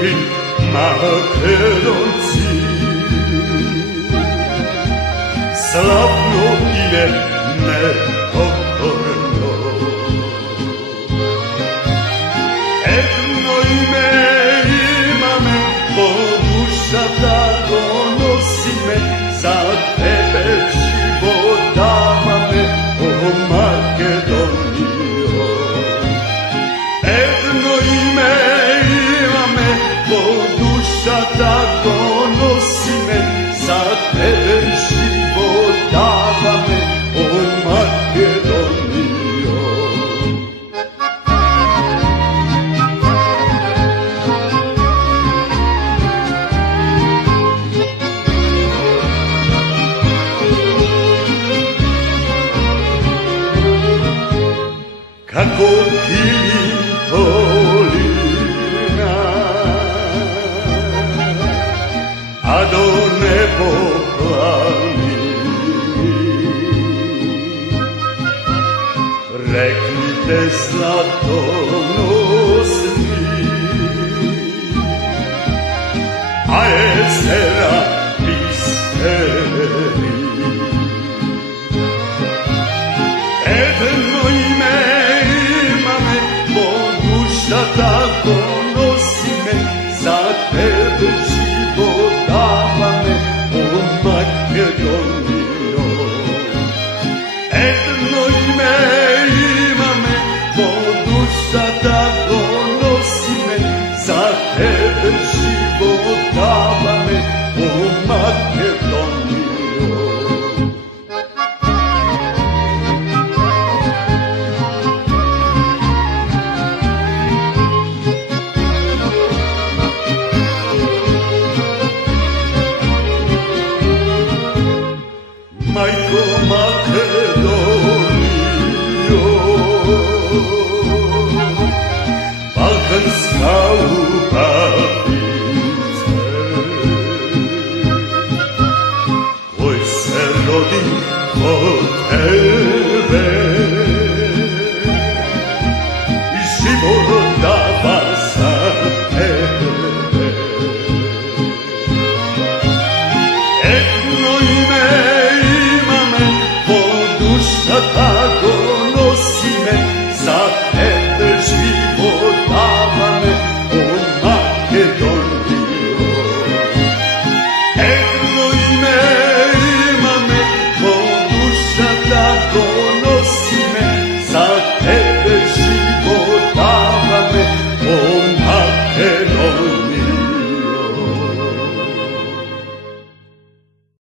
mili Makedonci, slavno ime nepokorno, jedno ime imame, po duša da donosi me, za tebe život dava me, o Makedonijo. Jedno ime imame, po duša da donosi me, za tebe život dava me, o Makedonijo. Kako Kilim polina, a do nebo plani, reknite zlatonosni, a jezera bisteri. Jedno ime imame, po duša tako nosi me, za tebe život dava me, o Makedonijo. Jedno ime imame, po duša tako nosi me, za tebe život dava me, o Makedonijo. Majko Makedonijo, balkanska upavice, koji se rodi od tebe i život dava za tebe. Jedno ime imame, po duša tako nosi